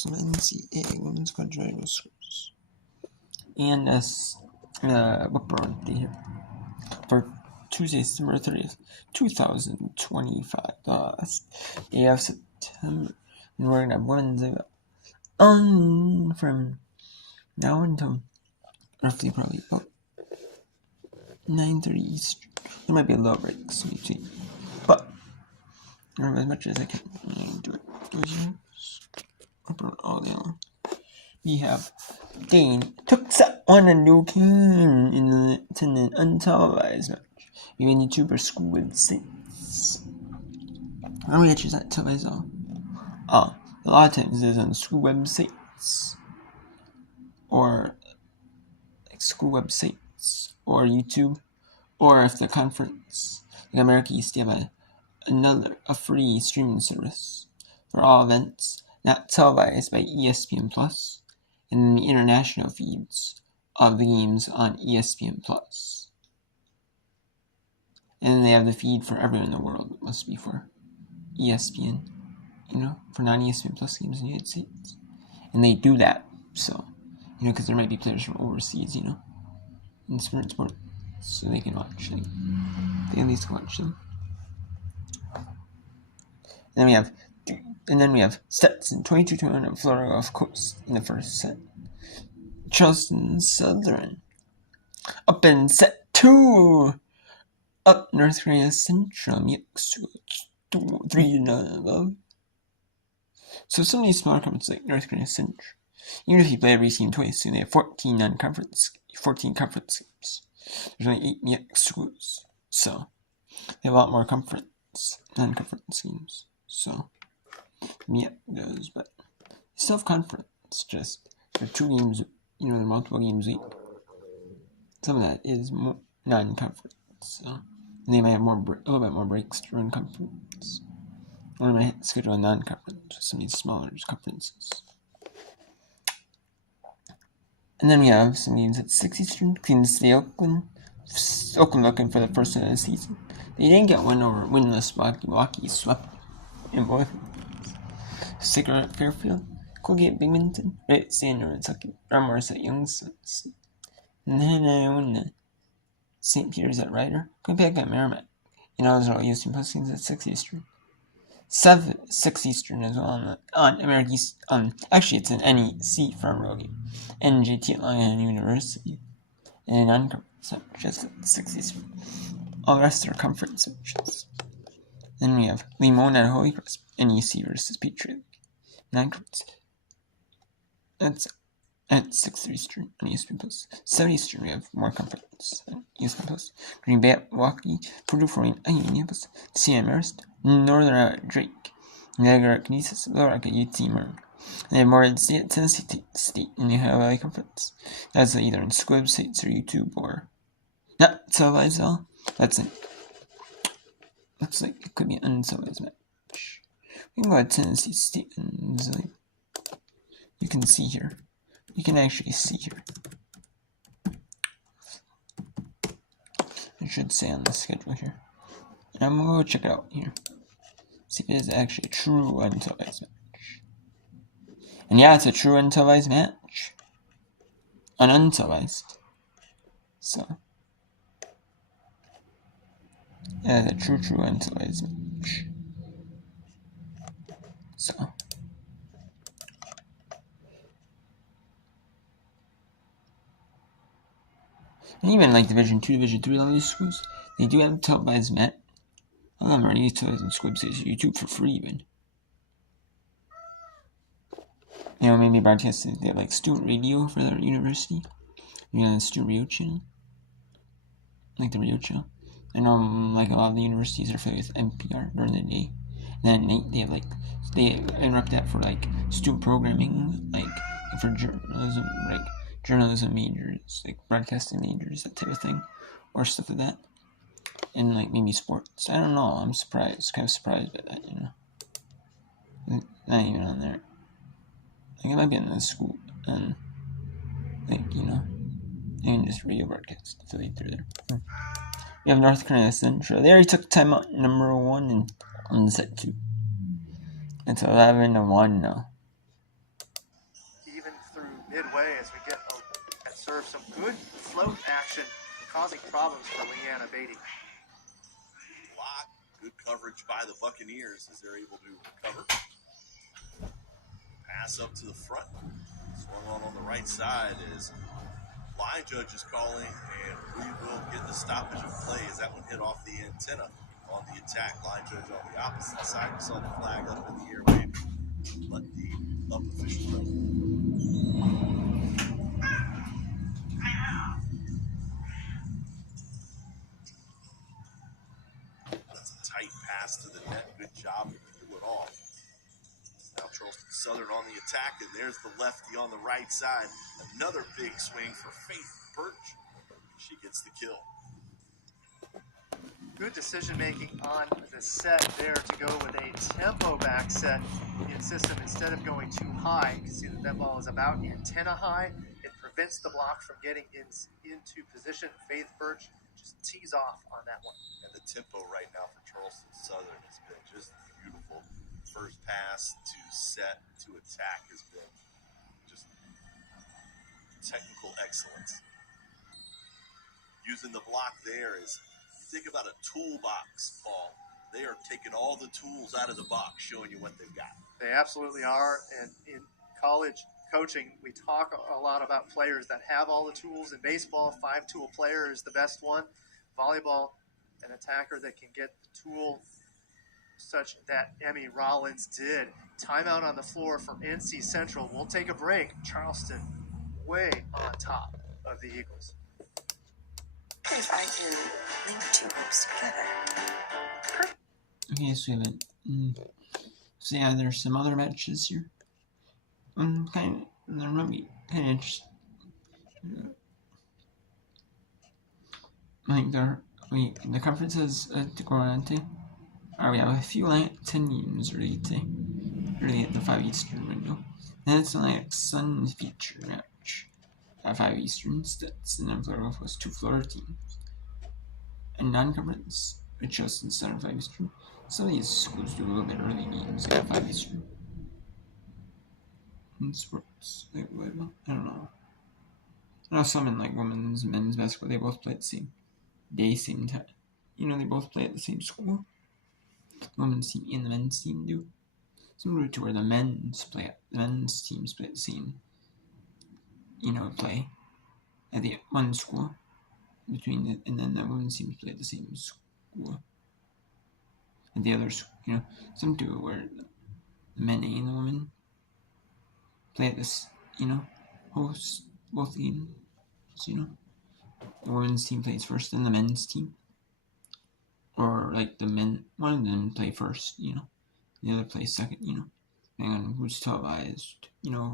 some NCAA women's quadrilateral scores. And book birthday here for Tuesday, December 30th, 2025. Day of September. And we're gonna have women's on from now until roughly probably about 9:30 Eastern. There might be a little break, so between, but as much as I can do it. All day long. We have Dane took set on a new game in an untelevised match. We have any YouTuber school websites. How many matches that televised on? A lot of times it's on school websites or like school websites or YouTube, or if the conference like America East, they have a free streaming service for all events not televised by ESPN Plus, and then the international feeds of the games on ESPN Plus. And then they have the feed for everyone in the world. It must be for ESPN, for non-ESPN Plus games in the United States. And they do that, so, because there might be players from overseas, in sport, so they can watch them. They at least can watch them. And then we have sets in 22-21 at Florida Gulf Coast in the first set. Charleston Southern up in set 2. Up North Korea Central mix 3-0. So some of these smaller conferences like North Korea Central, even if you play every team twice, they have 14 conference games. There's only 8 mix schools, so they have a lot more non-conference games. So goes, but self-conference, just there are 2 games, there are multiple games a week. Some of that is non-conference, so they might have a little bit more breaks during conference. Or they might schedule a non-conference with some of these smaller conferences. And then we have some games at 6 Eastern. Queen City, Oakland looking for the first win of the season. They didn't get one over winless Milwaukee, swept in both. Cigarette Fairfield, Colgate Binghamton, Red Sander at second, Ramos at Youngstown, and then St. Peter's at Ryder, Quebec at Merrimack, and also Houston Postings at 6 Eastern. 6 Eastern as well on American East. Actually, it's an NEC farm road game. NJT at Long Island University, and non-conference matches at 6 Eastern. All the rest are conference matches. Then we have Limon at Holy Cross, NEC versus Patriot League. Non-conference. That's at 6 Eastern on ESPN Plus. 7 Eastern, we have more conference on ESPN Plus. Green Bay at Milwaukee, Purdue Florida at Indianapolis, CM Marist, Northern at Drake, Niagara at Canisius, Little Rock at UT Martin. And they have Morehead State at Tennessee State in the Ohio Valley Conference. That's either on school websites or YouTube or not televised at all. Looks like it could be an untelevised match. We can go to Tennessee State and you can see here. You can actually see here. I should say on the schedule here. And I'm gonna go check it out here. See if it is actually a true untelevised match. And yeah, it's a true untelevised match. An untelevised. So yeah, it's a true untelevised match. So and even like Division 2, Division 3, all these schools, they do have televised match. A lot of them are televised on school websites, YouTube for free even. Maybe broadcasting, they have like student radio for their university. The student radio channel. Like the radio channel. I know like a lot of the universities are affiliated with NPR during the day. And then at night they have they interrupt that for like student programming, like for journalism majors, like broadcasting majors, that type of thing, or stuff like that, and like maybe sports. I don't know. I'm surprised, kind of surprised by that. Not even on there. Like it might be in the school, and and just radio broadcast affiliate through there. We have North Carolina Central. They already took timeout number 1 and on set 2. It's 11-1 now. midway as we get that serve. Some good float action causing problems for Leanna Beatty. Block, good coverage by the Buccaneers as they're able to recover. Pass up to the front. Swung on the right side is line judge is calling, and we will get the stoppage of play as that one hit off the antenna on the attack. Line judge on the opposite side. We saw the flag up in the airway. Let the up official know. That's a tight pass to the net. Good job to pull it off. Now Charleston Southern on the attack, and there's the lefty on the right side. Another big swing for Faith Birch. She gets the kill. Good decision making on the set there to go with a tempo back set in system instead of going too high. You can see that ball is about antenna high. It prevents the block from getting into position. Faith Birch just tees off on that one. And the tempo right now for Charleston Southern has been just beautiful. First pass to set to attack has been just technical excellence. Using the block there is, you think about a toolbox, Paul. They are taking all the tools out of the box, showing you what they've got. They absolutely are. And in college coaching, we talk a lot about players that have all the tools. In baseball, 5-tool player is the best one. Volleyball, an attacker that can get the tool such that Emmy Rollins did. Timeout on the floor for NC Central. We'll take a break. Charleston way on top of the Eagles. If I can link two groups together. Okay, so we have it. So yeah, there's some other matches here. They're maybe kind of interesting. Like the conference has to go on to. We have a few 10 games really at the 5 Eastern window. Then it's only like Sun feature match at 5 Eastern. That's and then Florida was 2 Florida teams. And non-conference, which just instead of 5 Eastern. Some of these schools do a little bit early games at 5 Eastern. In sports, I don't know. I know some in like women's and men's basketball, they both play at the same day, same time. They both play at the same school. The women's team and the men's team do. Similar to where the men's teams play at the same, play at the one school and then the women's teams play at the same school. And the others, some do where the men and the women play at this, host both games, The women's team plays first, then the men's team. Or like the men, one of them play first, the other plays second, depending on who's televised,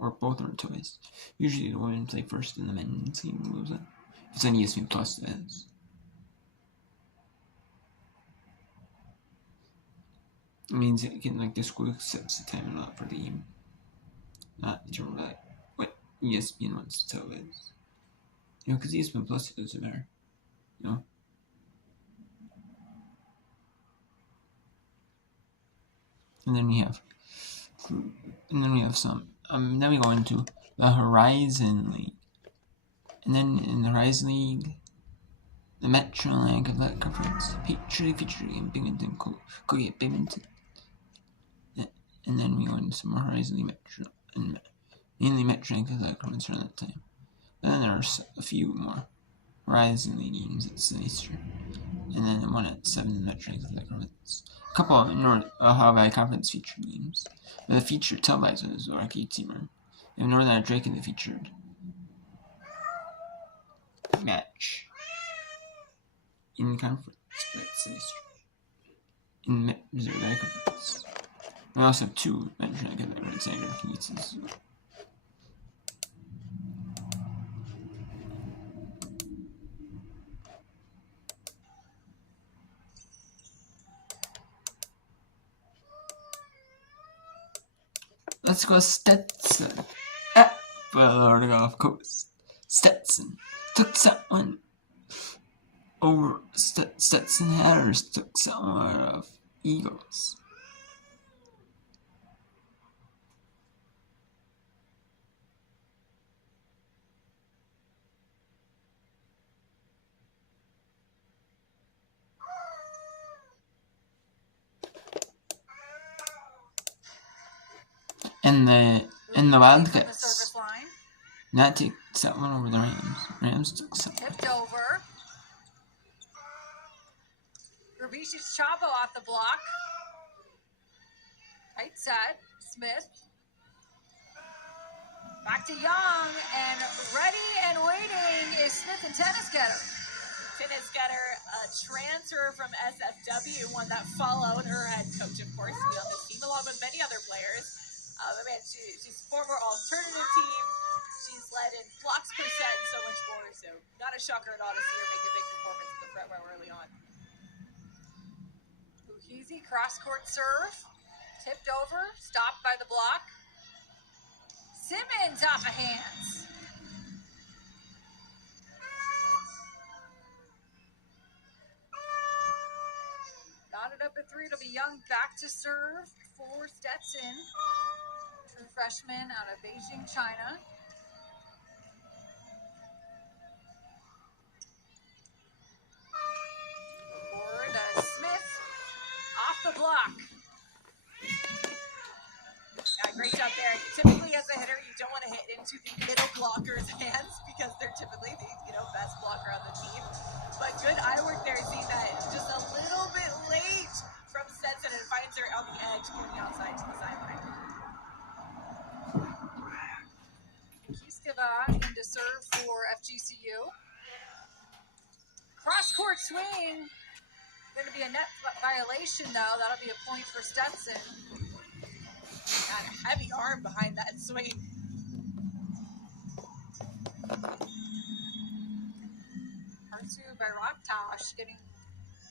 or both aren't televised. Usually the women play first and the men's team moves on. If it's on ESPN Plus, it is. It means it can, the school accepts the time allotted for the game. Not determine what ESPN wants to televise. Because ESPN Plus, it doesn't matter. And then we have some. Then we go into the Horizon League. And then in the Horizon League, the Metro Atlantic Athletic Conference, featuring Binghamton, Colgate Binghamton. And then we go into some more Horizon League Metro, and mainly Metro Atlantic Athletic Conference around that time. And then there's a few more Horizon League games at Sinister. And then one at 7 in the Metro Atlantic Athletic Conference. A couple of Ohio Valley Conference featured games. But the featured televised one is the Arcade Team Room. And Northern Drake in the featured match in conference at Sinister. In Missouri Valley Conference. We also have 2 Metro Atlantic Athletic Conference cases. Let's go Stetson at Florida Gulf Coast. Stetson took that one over. Stetson Harris took that one of Eagles. And the From the Wildcats service line. not takes that one over the Rams. Rams took some. Tipped over. Rubicic Chavo off the block. Tight set. Smith. Back to Young, and ready and waiting is Smith and Tennisgetter. Tennisgetter, a transfer from SFW, one that followed her head coach, of course, to be on this team, along with many other players. She's former alternative team. She's led in blocks per set and so much more. So not a shocker at all to see her make a big performance in the front row early on. Buhizi cross-court serve. Tipped over, stopped by the block. Simmons off of hands. Got it up at 3. It'll be Young back to serve for Stetson. True freshman out of Beijing, China. Forward, Smith off the block. Yeah, great job there. Typically, as a hitter, you don't want to hit into the middle blocker's hands because they're typically the best blocker on the team. But good eye work there, seeing that just a little bit late from Stetson, and finds her on the edge, going outside to the sideline. Kiskova into serve for FGCU. Cross-court swing. Going to be a net violation, though. That'll be a point for Stetson. Got a heavy arm behind that swing. Harsu Bayraktash getting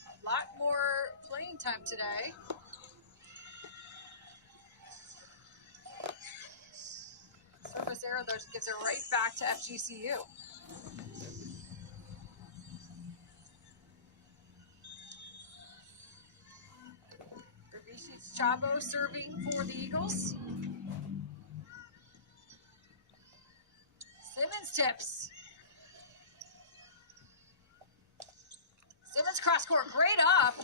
a lot more playing time today. Service error, though, gives it right back to FGCU. Chavo serving for the Eagles. Simmons tips. Simmons cross court, great up.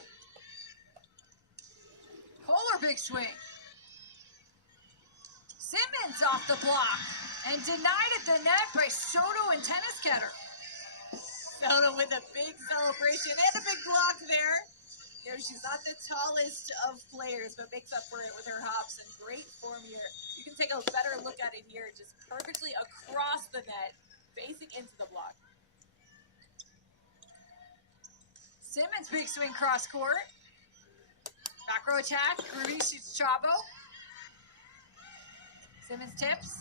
Kohler big swing. Simmons off the block and denied at the net by Soto and Tennisgetter. Soto with a big celebration and a big block there. She's not the tallest of players, but makes up for it with her hops and great form here. You can take a better look at it here, just perfectly across the net, facing into the block. Simmons big swing cross court. Back row attack, Rubicic Chavo. Simmons tips.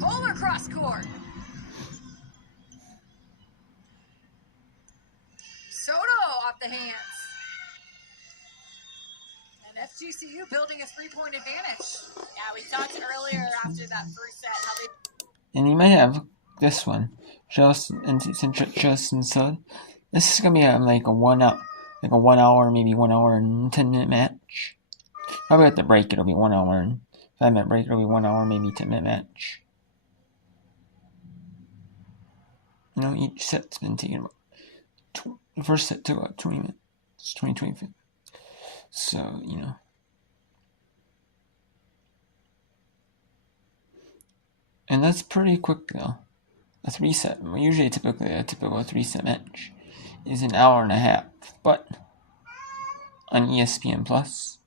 Kohler cross court. Soto off the hands. And FGCU building a 3-point advantage. Yeah, we talked earlier after that first set how they... And you might have this one. Chelsea Sud. This is gonna be like a 1 hour, maybe 1 hour and 10-minute match. Probably at the break it'll be 1 hour and 5-minute break. It'll be 1 hour, maybe 10-minute match. Each set's been taken about. The first set took about 20 minutes. It's 25. So, And that's pretty quick, though. A 3-set, usually typically a typical 3-set match is an hour and a half. But on ESPN Plus,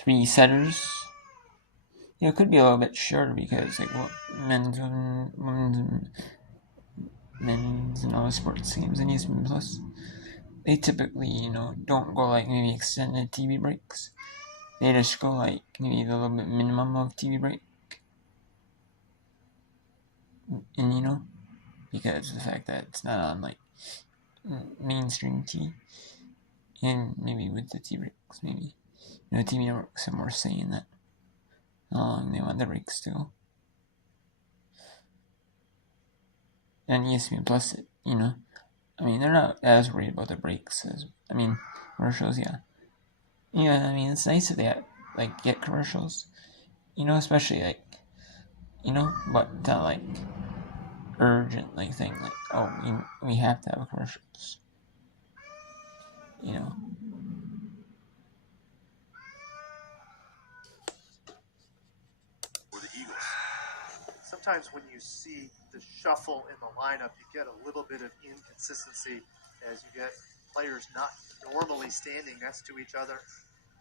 3 setters, it could be a little bit shorter because, men's and all sports games in ESPN Plus, they typically, don't go maybe extended TV breaks. They just go maybe the little bit minimum of TV break. And because of the fact that it's not on mainstream TV, and maybe with the TV breaks, maybe TV networks have more say in that how long they want the breaks to go. And ESPN Plus, they're not as worried about the breaks as, commercials, yeah. It's nice if they get commercials, especially but not urgent thing, we have to have commercials, sometimes when you see the shuffle in the lineup, you get a little bit of inconsistency as you get players not normally standing next to each other,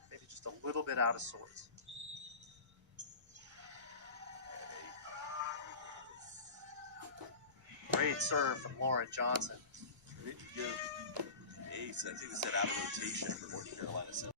maybe just a little bit out of sorts. Great serve from Lauren Johnson. Did you give Ace, I think they said out of rotation for North Carolina Central.